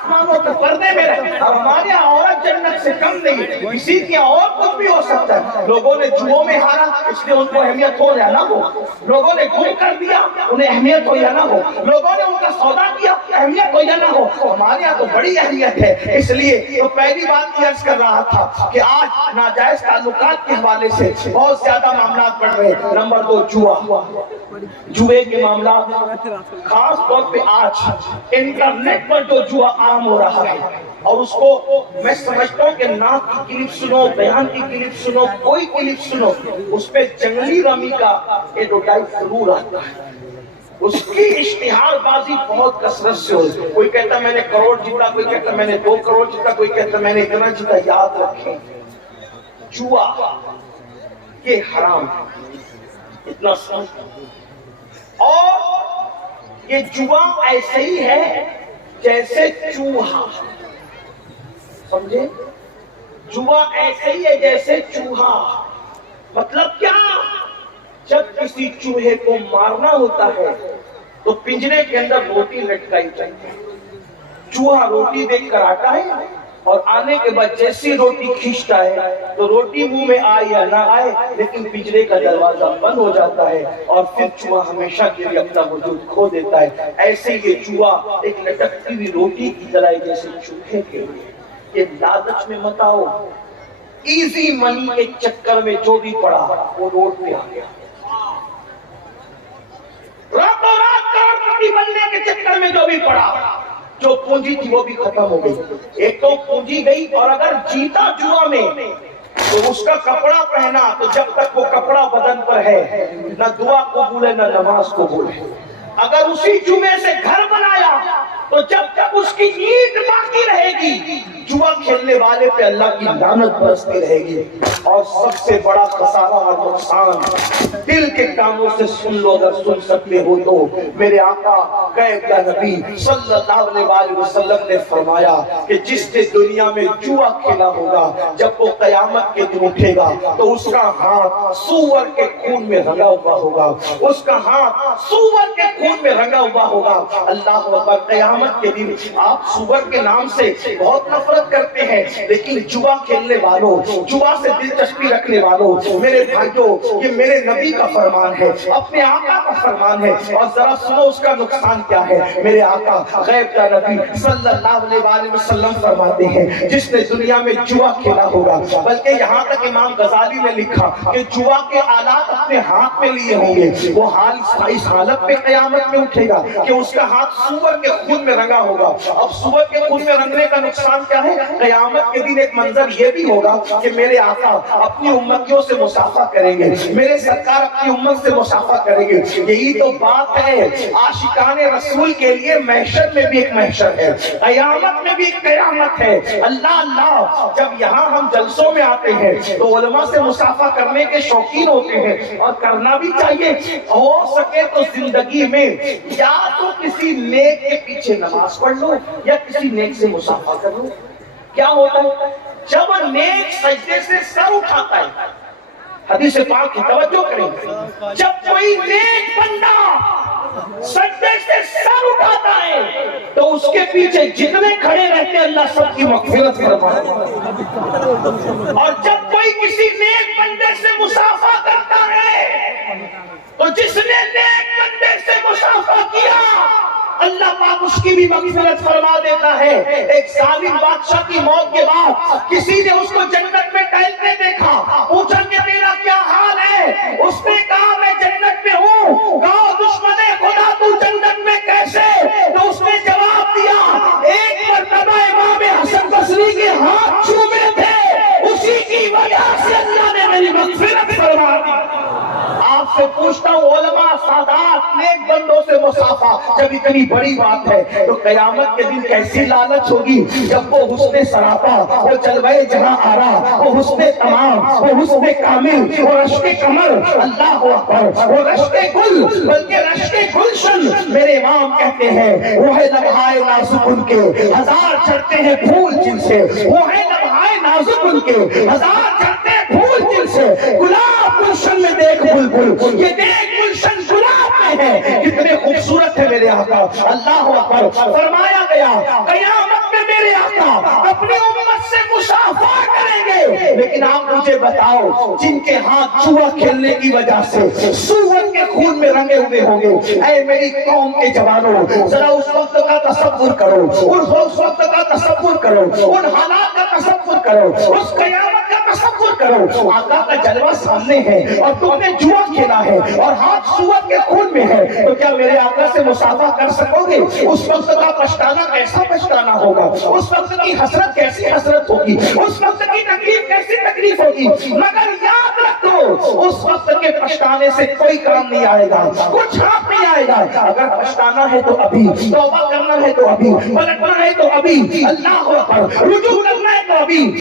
آسمانوں کے پردے میں رہے، اب ہمارے یہاں عورت جنت سے کم نہیں، کسی کی اور کچھ بھی ہو سکتا ہے۔ لوگوں نے جوؤں میں ہارا اس لیے ان کو اہمیت ہو یا نہ ہو، لوگوں نے گم کر دیا انہیں اہمیت ہو یا نہ ہو، لوگوں نے ان کا سودا کیا اہمیت ہو یا نہ ہو، ہمارے یہاں تو بڑی اہمیت ہے۔ اس لیے تو پہلی بات یہ عرض کر رہا تھا کہ آج ناجائز تعلقات کے حوالے سے بہت زیادہ معاملات بڑھ رہے ہیں۔ نمبر 2 جوا، جوئے کے معاملات، خاص طور پہ آج انٹرنیٹ پر جو جوا عام ہو رہا ہے، اور اس کو میں سمجھتا ہوں کہ نعت کی کلپ سنو، بیان کی کلپ سنو، کوئی کلپ سنو، اس پہ جنگلی رمی کا ایڈورٹائز ضرور آتا ہے، اس کی اشتہار بازی بہت کثرت سے ہوتی ہے۔ کوئی کہتا میں نے کروڑ جیتا، کوئی کہتا میں نے 2 کروڑ جیتا، کوئی کہتا میں نے اتنا جیتا۔ یاد رکھیں جوا یہ حرام اتنا سمجھ، اور یہ جوا ایسے ہی ہے جیسے چوہا، سمجھے؟ جوا ایسے ہی ہے جیسے چوہا، مطلب کیا؟ جب کسی چوہے کو مارنا ہوتا ہے تو پنجرے کے اندر روٹی لٹکائی جاتی ہے، چوہا روٹی دیکھ کر آتا ہے اور آنے کے بعد جیسی روٹی کھینچتا ہے تو روٹی منہ میں آئے یا نہ آئے لیکن پنجرے کا دروازہ بند ہو جاتا ہے اور پھر چوہا ہمیشہ کے لیے اپنا وجود کھو دیتا ہے۔ ایسے یہ چوہا ایک لٹکتی ہوئی روٹی کی طرح جیسے چوہے کے لیے، یہ لالچ میں مت آؤ، ایزی منی کے چکر میں جو بھی پڑا وہ روڈ پہ آ گیا، راتوں رات کروڑپتی بننے کے چکر میں جو بھی پڑا، جو پونجی تھی وہ بھی ختم ہو گئی۔ ایک تو پونجی گئی، اور اگر جیتا جوا میں تو اس کا کپڑا پہنا تو جب تک وہ کپڑا بدن پر ہے نہ دعا قبول ہے نہ نماز قبول ہے۔ اگر اسی جمعے سے گھر بنایا تو جب تک اس کی اینٹ باقی رہے گی جوا کھیلنے والے پہ اللہ کی لعنت برستی رہے گی۔ اور سب سے بڑا خسارہ اور نقصان دل کے کاموں سے سن لو، اگر سن سکتے ہو تو میرے آقا غیب کا نبی صلی اللہ علیہ وسلم نے فرمایا کہ جس نے دنیا میں جوا کھیلا ہوگا جب وہ قیامت کے دن اٹھے گا تو اس کا ہاتھ سور کے خون میں رنگا ہوا ہوگا، اس کا ہاتھ سور کے خون میں رنگا ہوا ہوگا۔ اللہ اکبر۔ قیامت کے دن آپ سور کے نام سے بہت نفرت کرتے ہیں، لیکن جوا کھیلنے والوں، جوا سے دلچسپی رکھنے والوں، میرے بھائیوں، یہ میرے نبی کا فرمان ہے، اپنے آقا کا فرمان ہے، اور ذرا سنو اس کا نقصان کیا ہے۔ میرے آقا غیب کا نبی صلی اللہ علیہ وسلم فرماتے ہیں جس نے دنیا میں جوا کھیلا ہوگا، بلکہ یہاں تک امام غزالی نے لکھا کہ جوا کے آلات اپنے ہاتھ میں لیے ہوں گے، وہ حال اس حالت میں قیامت میں اٹھے گا کہ اس کا ہاتھ سور کے خون میں رنگا ہوگا۔ اب سور کے خون میں رنگنے کا نقصان کیا ہے؟ قیامت کے دن ایک منظر یہ بھی ہوگا کہ میرے آقا اپنی امتیوں سے مصافحہ کریں گے، میرے سرکار اپنی امت سے مصافحہ کریں گے۔ یہی تو بات ہے، عاشقان رسول کے لیے محشر میں بھی ایک محشر ہے، قیامت میں بھی ایک قیامت ہے۔ اللہ اللہ، جب یہاں ہم جلسوں میں آتے ہیں تو علماء سے مصافحہ کرنے کے شوقین ہوتے ہیں، اور کرنا بھی چاہیے، ہو سکے تو زندگی میں یا تو کسی نیک کے پیچھے نماز پڑھ لو یا کسی نیک سے مصافحہ کر لو۔ کیا ہوتا ہے جب نیک سجدے سے سر اٹھاتا ہے، حدیث پاک کی توجہ کریں، جب کوئی نیک بندہ سجدے سے سر اٹھاتا ہے تو اس کے پیچھے جتنے کھڑے رہتے ہیں اللہ سب کی مغفرت فرماتا ہے، اور جب کوئی کسی نیک بندے سے مصافحہ کرتا ہے تو جس نے نیک بندے سے مصافحہ کیا اللہ پاک اس کی بھی مغفرت فرما دیتا ہے۔ ایک ظالم بادشاہ کی موت کے بعد کسی نے اس کو جنت میں ٹہلتے دیکھا، پوچھا کہ تیرا کیا حال ہے؟ اس نے کہا میں جنت میں ہوں۔ کہا دشمن خدا تو جنت میں کیسے؟ تو اس نے جواب دیا ایک مرتبہ امام حسن بصری کے ہاتھ چومے تھے، اسی کی وجہ سے اللہ نے میری مغفرت فرما دی۔ آپ سے پوچھتا ہوں علماء سادات نیک بندوں سے مصافحہ جب اتنی بڑی بات ہے تو قیامت کے دن کیسی لالچ ہوگی جب وہ حسن سراپا، وہ جلوہ جہاں آرا، وہ حسن تمام، وہ حسن کامل، وہ رشک کمر، اللہ اکبر، وہ رشک گل، بلکہ رشک گلشن۔ میرے امام کہتے ہیں وہ ہے لمحائے نازک ان کے ہزار چڑھتے ہیں پھول جن سے، وہ ہے لمحائے نازک ان کے ہزار چڑھتے ہیں پھول جن سے، گلاب گلشن میں دیکھ بلبل، یہ دیکھ گلشن گلاب میں ہے، کتنے خوبصورت ہے میرے آقا۔ اللہ اکبر۔ فرمایا گیا قیامت میں میرے آقا اپنی امت سے مصافحہ کریں گے، لیکن آپ مجھے بتاؤ جن کے ہاتھ جوا کھیلنے کی وجہ سے سور کے خون میں رنگے ہوئے ہوں گے، اے میری قوم کے جوانوں ذرا اس وقت کا تصور کرو، اس وقت کا تصور کرو، ان حالات کا تصور کرو، اس قیامت کا تصور کرو، آقا کا جلوہ سامنے ہے اور تم نے جوا کھیلا ہے اور ہاتھ سور کے خون میں ہے، تو کیا میرے آقا سے مصافحہ کر سکو گے؟ اس وقت کا پچھتانا کیسا پچھتانا ہوگا، اس وقت کی حسرت کیسی حسرت ہوگی، اس وقت کی تکلیف کیسی تکلیف ہوگی، مگر یاد رکھو اس وقت کے پچھتانے سے کوئی کام نہیں آئے گا، کچھ ہاتھ نہیں آئے گا۔ اگر پچھتانا ہے تو ابھی، توبہ کرنا ہے تو ابھی، پلٹنا ہے تو ابھی، اللہ اکبر، رجوع کرنا ہے تو ابھی۔